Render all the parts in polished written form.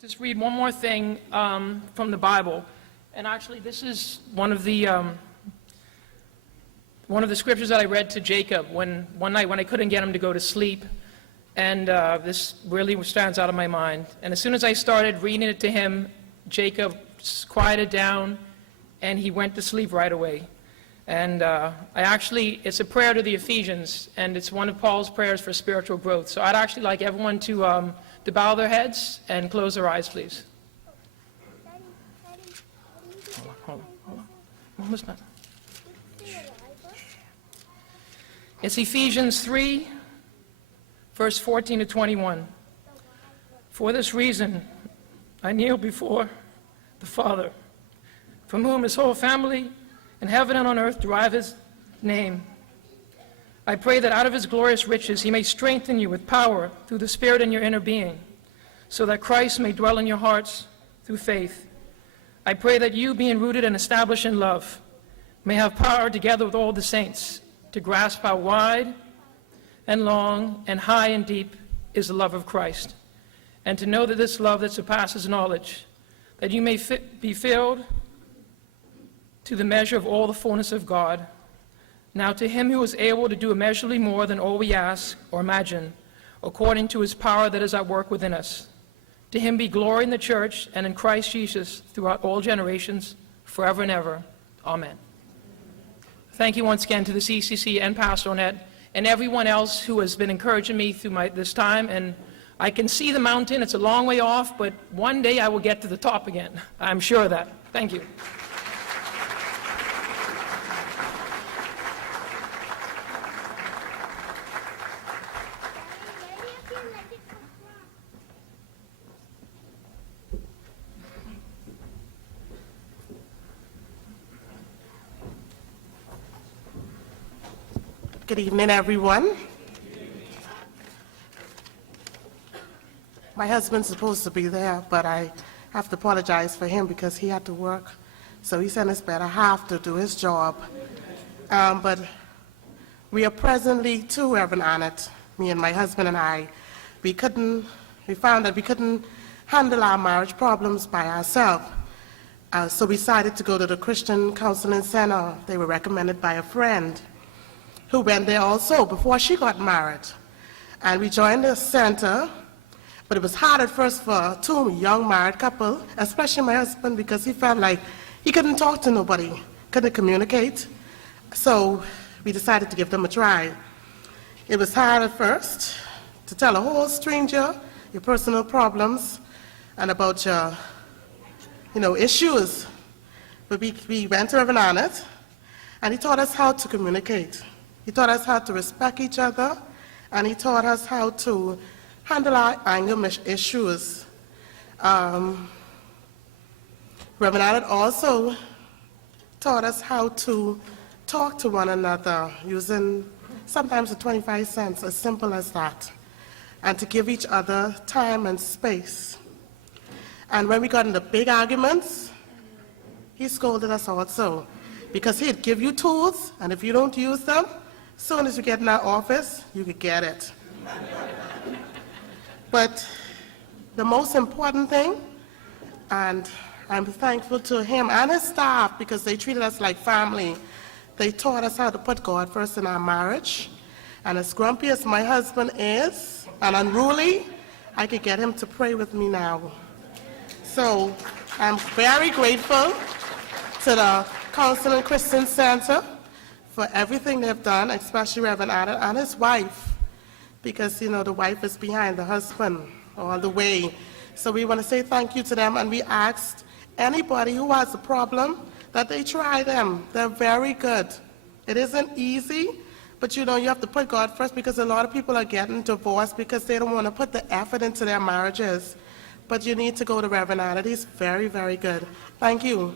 just read one more thing from the Bible. And actually, this is one of the scriptures that I read to Jacob one night when I couldn't get him to go to sleep. And this really stands out of my mind. And as soon as I started reading it to him, Jacob quieted down, and he went to sleep right away. And it's a prayer to the Ephesians, and it's one of Paul's prayers for spiritual growth. So I'd actually like everyone to bow their heads and close their eyes, please. Hold on. Almost done. It's Ephesians 3, verse 14 to 21. For this reason, I kneel before the Father, from whom his whole family in heaven and on earth derive his name. I pray that out of his glorious riches he may strengthen you with power through the Spirit in your inner being, so that Christ may dwell in your hearts through faith. I pray that you, being rooted and established in love, may have power together with all the saints to grasp how wide and long and high and deep is the love of Christ, and to know that this love that surpasses knowledge, that you may be filled to the measure of all the fullness of God. Now to him who is able to do immeasurably more than all we ask or imagine, according to his power that is at work within us. To him be glory in the church and in Christ Jesus throughout all generations, forever and ever. Amen. Thank you once again to the CCC and Pastor Ornette and everyone else who has been encouraging me through this time. And I can see the mountain. It's a long way off, but one day I will get to the top again. I'm sure of that. Thank you. Good evening, everyone. My husband's supposed to be there, but I have to apologize for him because he had to work. So he sent his better half to do his job. But we are presently two, Reverend Annette, me and my husband and I. We found that we couldn't handle our marriage problems by ourselves. So we decided to go to the Christian Counseling Center. They were recommended by a friend who went there also before she got married. And we joined the center, but it was hard at first for two young married couple, especially my husband, because he felt like he couldn't talk to nobody, couldn't communicate. So we decided to give them a try. It was hard at first to tell a whole stranger your personal problems and about your, issues. But we went to Reverend Annette, and he taught us how to communicate. He taught us how to respect each other, and he taught us how to handle our anger issues. Reverend Annette also taught us how to talk to one another using sometimes the 25 cents, as simple as that, and to give each other time and space. And when we got into big arguments, he scolded us also, because he'd give you tools, and if you don't use them, as soon as you get in our office, you could get it. But the most important thing, and I'm thankful to him and his staff because they treated us like family. They taught us how to put God first in our marriage. And as grumpy as my husband is, and unruly, I could get him to pray with me now. So I'm very grateful to the Counseling Christian Center for everything they've done, especially Reverend Annette and his wife, because, the wife is behind the husband all the way. So we want to say thank you to them, and we asked anybody who has a problem that they try them. They're very good. It isn't easy, but, you have to put God first, because a lot of people are getting divorced because they don't want to put the effort into their marriages. But you need to go to Reverend Annette. He's very, very good. Thank you.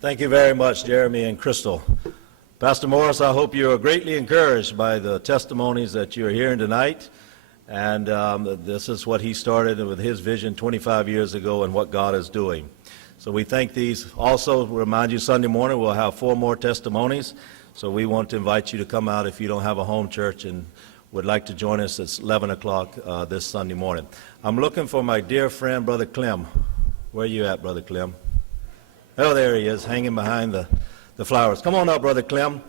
Thank you very much, Jeremy and Crystal. Pastor Morris, I hope you are greatly encouraged by the testimonies that you're hearing tonight. And this is what he started with his vision 25 years ago and what God is doing. So we thank these. Also, remind you, Sunday morning we'll have 4 more testimonies. So we want to invite you to come out if you don't have a home church and would like to join us at 11 o'clock this Sunday morning. I'm looking for my dear friend, Brother Clem. Where are you at, Brother Clem? Oh, there he is, hanging behind the flowers. Come on up, Brother Clem.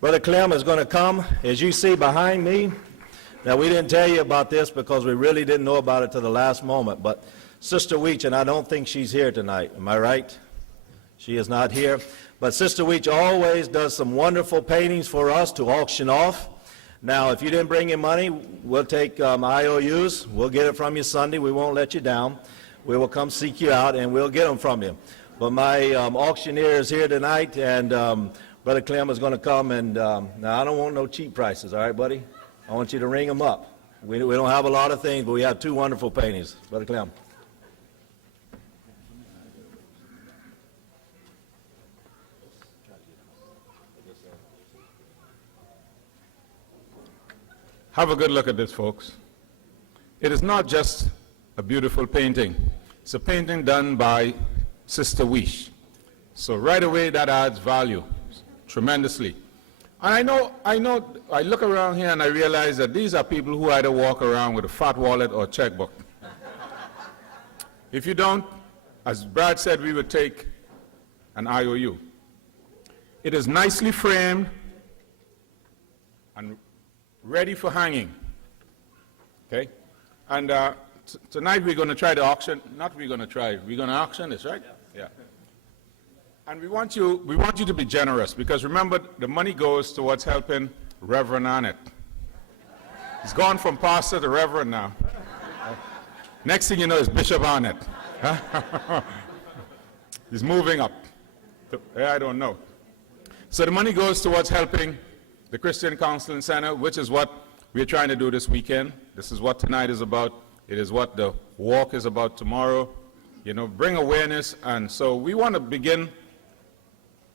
Brother Clem is going to come, as you see behind me. Now, we didn't tell you about this because we really didn't know about it till the last moment, but Sister Weech, and I don't think she's here tonight. Am I right? She is not here. But Sister Weech always does some wonderful paintings for us to auction off. Now, if you didn't bring your money, we'll take IOUs. We'll get it from you Sunday. We won't let you down. We will come seek you out, and we'll get them from you. But my auctioneer is here tonight, and Brother Clem is going to come. And now, I don't want no cheap prices, all right, buddy? I want you to ring them up. We don't have a lot of things, but we have 2 wonderful paintings. Brother Clem. Have a good look at this, folks. It is not just a beautiful painting. It's a painting done by Sister Weech. So right away, that adds value tremendously. And I look around here and I realize that these are people who either walk around with a fat wallet or a checkbook. If you don't, as Brad said, we would take an IOU. It is nicely framed and ready for hanging. Okay? And tonight we're going to try to auction, not we're going to try, we're going to auction this, right? Yeah. And we want you to be generous, because remember, the money goes towards helping Reverend Arnett. He's gone from pastor to reverend now. Next thing you know is Bishop Arnett. He's moving up. I don't know. So the money goes towards helping the Christian Counseling Center, which is what we're trying to do this weekend. This is what tonight is about. It is what the walk is about tomorrow. You know, bring awareness. And so we want to begin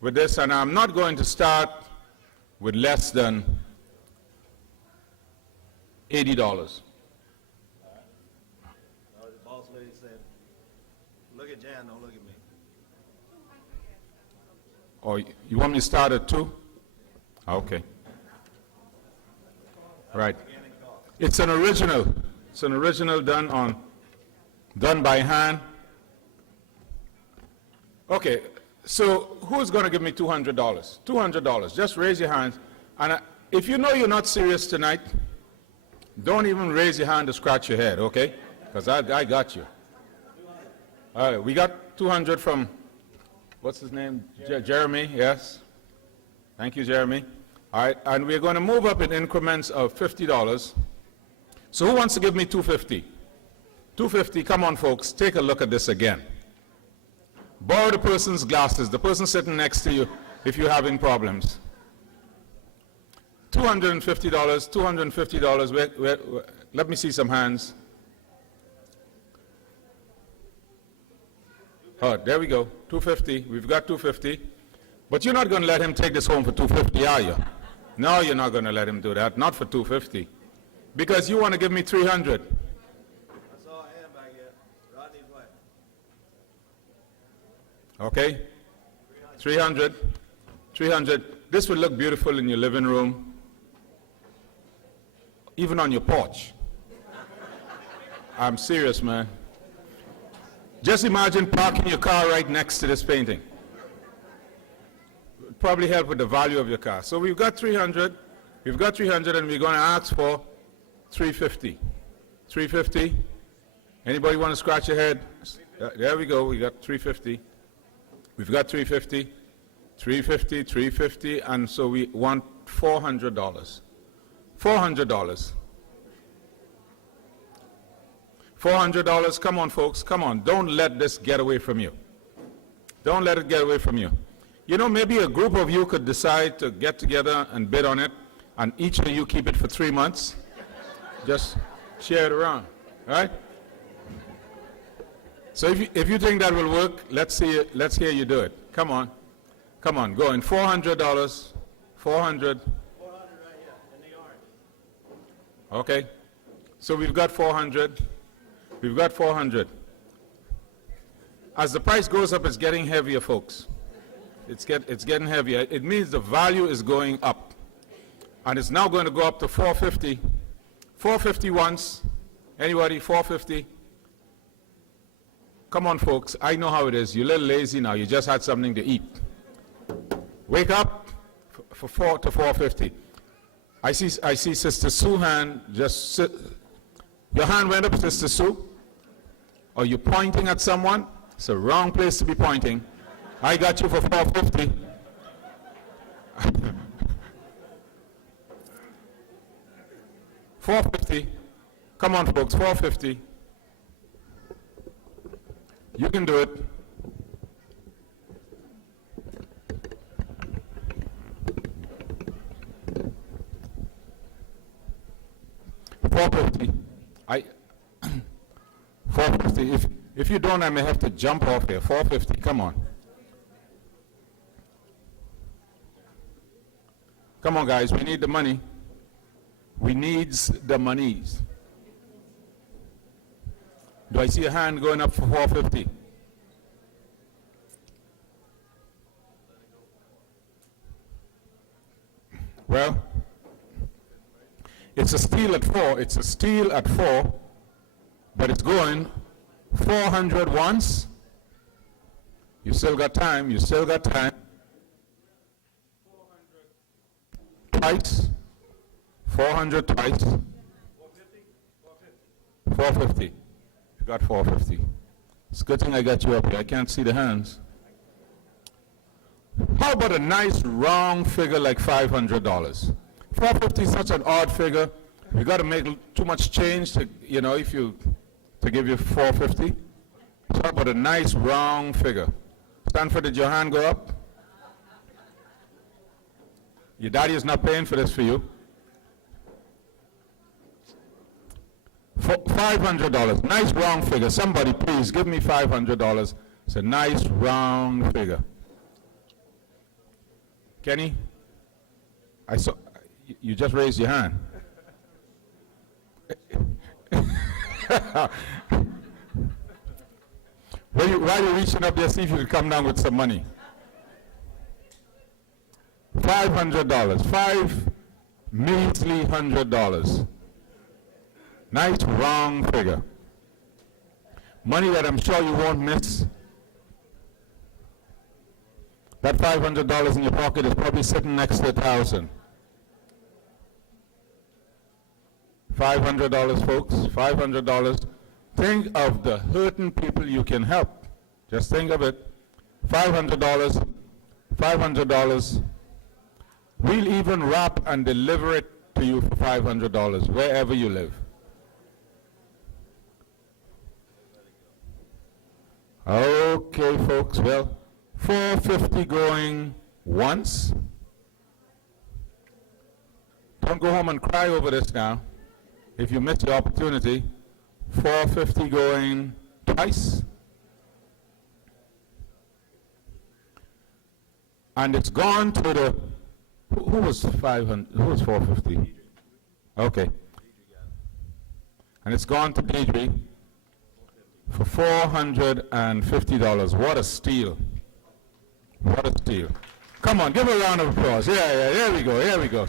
with this, and I'm not going to start with less than $80. The boss lady said, look at Jan, don't look at me. Oh, you want me to start at 2? Okay. Right. It's an original. It's an original done by hand. Okay. So who's going to give me $200? $200. Just raise your hands. And if you know you're not serious tonight, don't even raise your hand to scratch your head, okay? Because I got you. All right, we got 200 from, what's his name? Jeremy, yes. Thank you, Jeremy. All right, and we're going to move up in increments of $50. So who wants to give me $250? $250, come on, folks, take a look at this again. Borrow the person's glasses, the person sitting next to you, if you're having problems. $250, $250, let me see some hands. Oh, there we go, $250, we've got $250. But you're not going to let him take this home for $250, are you? No, you're not going to let him do that, not for $250. Because you want to give me $300. I saw a hand back here. Rodney's wife. Okay? 300. 300. This would look beautiful in your living room, even on your porch. I'm serious, man. Just imagine parking your car right next to this painting. Would probably help with the value of your car. So we've got 300. We've got 300, and we're going to ask for 350. 350. Anybody want to scratch your head? There we go. We got 350. We've got 350, 350, 350, and so we want $400. $400. $400, come on, folks, come on. Don't let this get away from you. Don't let it get away from you. You know, maybe a group of you could decide to get together and bid on it, and each of you keep it for 3 months. Just share it around, all right? So if you think that will work, let's hear you do it. Come on. Come on, go in. $400. 400. 400 right here, in the orange. Okay. So we've got 400. We've got 400. As the price goes up, it's getting heavier, folks. It's getting heavier. It means the value is going up. And it's now going to go up to 450. 450 once. Anybody? 450? Come on, folks. I know how it is. You're a little lazy now. You just had something to eat. Wake up for 4 to 450. I see Sister Sue hand just sit. Your hand went up, Sister Sue? Are you pointing at someone? It's the wrong place to be pointing. I got you for 450. $450. Come on, folks, $450. You can do it. $450. $450. If you don't, I may have to jump off here. $450. Come on. Come on, guys. We need the money. We needs the monies. Do I see a hand going up for 450? Well, it's a steal at 4. It's a steal at 4, but it's going 400 once. You still got time. You still got time. 400 twice. 400 twice. 450. You got 450. It's a good thing I got you up here. I can't see the hands. How about a nice round figure like $500? 450 is such an odd figure. You got to make too much change to, you know, to give you 450. So how about a nice round figure? Stanford, did your hand go up? Your daddy is not paying for this for you. $500. Nice round figure. Somebody please give me $500. It's a nice round figure. Kenny? I saw you just raised your hand. While you're reaching up there, see if you can come down with some money. $500. $5 measly $100. Nice round figure. Money that I'm sure you won't miss. That $500 in your pocket is probably sitting next to 1,000. $500, folks. $500. Think of the hurting people you can help. Just think of it. $500. $500. We'll even wrap and deliver it to you for $500 wherever you live. Okay, folks. Well, 450 going once. Don't go home and cry over this now. If you miss the opportunity, 450 going twice. And it's gone to the, who was 500, who was 450? Okay. And it's gone to Deidre for $450. What a steal. What a steal. Come on, give a round of applause. Yeah, there we go, here we go.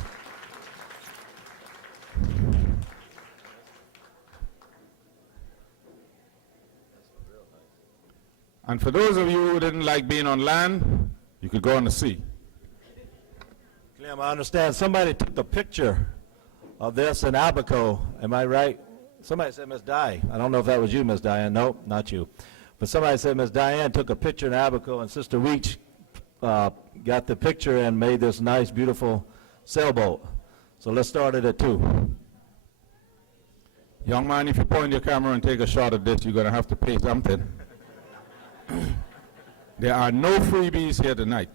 And for those of you who didn't like being on land, you could go on the sea. Clem, I understand somebody took a picture of this in Abaco. Am I right? Somebody said Miss Di. I don't know if that was you, Miss Diane. Nope, not you. But somebody said Miss Diane took a picture in Abaco, and Sister Weech got the picture and made this nice, beautiful sailboat. So let's start it at 2. Young man, if you point your camera and take a shot of this, you're going to have to pay something. There are no freebies here tonight.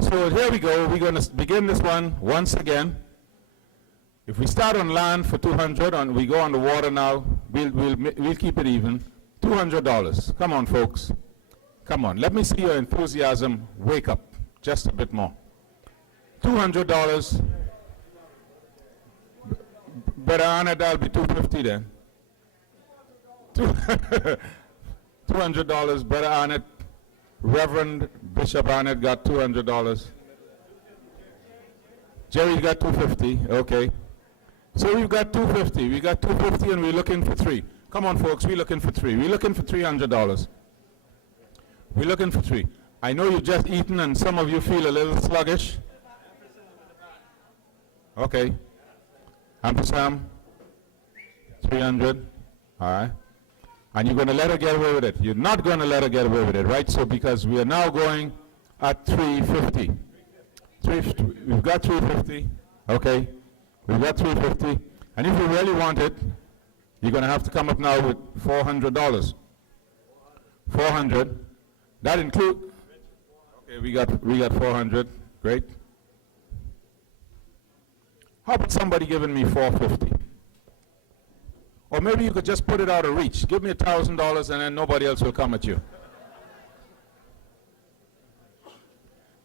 So here we go. We're going to begin this one once again. If we start on land for $200 and we go on the water now, we'll keep it even. $200. Come on, folks. Come on. Let me see your enthusiasm wake up just a bit more. $200. Brother Arnett, that'll be $250 then. $200, Brother Arnett. Reverend Bishop Arnett got $200. Jerry got $250, okay. So we've got $250. We got $250 and we're looking for $3. Come on, folks, we're looking for $3. We're looking for $300. We're looking for $3. I know you've just eaten and some of you feel a little sluggish. Okay. Sam, 300. All right. And you're going to let her get away with it. You're not going to let her get away with it, right? So because we are now going at 350. We've got 350. Okay. We've got 350. And if you really want it, you're going to have to come up now with $400. 400. That include. Okay, we got 400. Great. How about somebody giving me $450? Or maybe you could just put it out of reach. Give me $1,000 and then nobody else will come at you.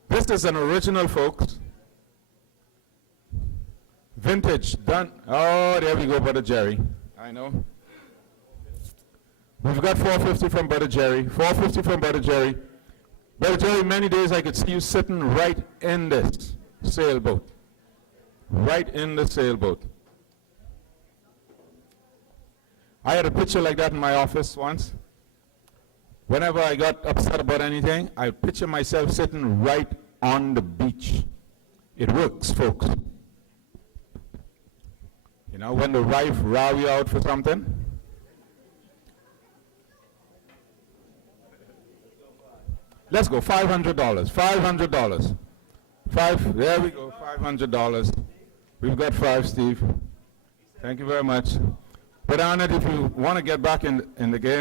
This is an original, folks. Vintage, done. Oh, there we go, Brother Jerry. I know. We've got $450 from Brother Jerry. $450 from Brother Jerry. Brother Jerry, many days I could see you sitting right in this sailboat. Right in the sailboat. I had a picture like that in my office once. Whenever I got upset about anything, I picture myself sitting right on the beach. It works, folks. You know, when the wife row you out for something. Let's go, $500. $500. There we go, $500. We've got 5, Steve. Thank you very much. But Arnett, if you want to get back in the game,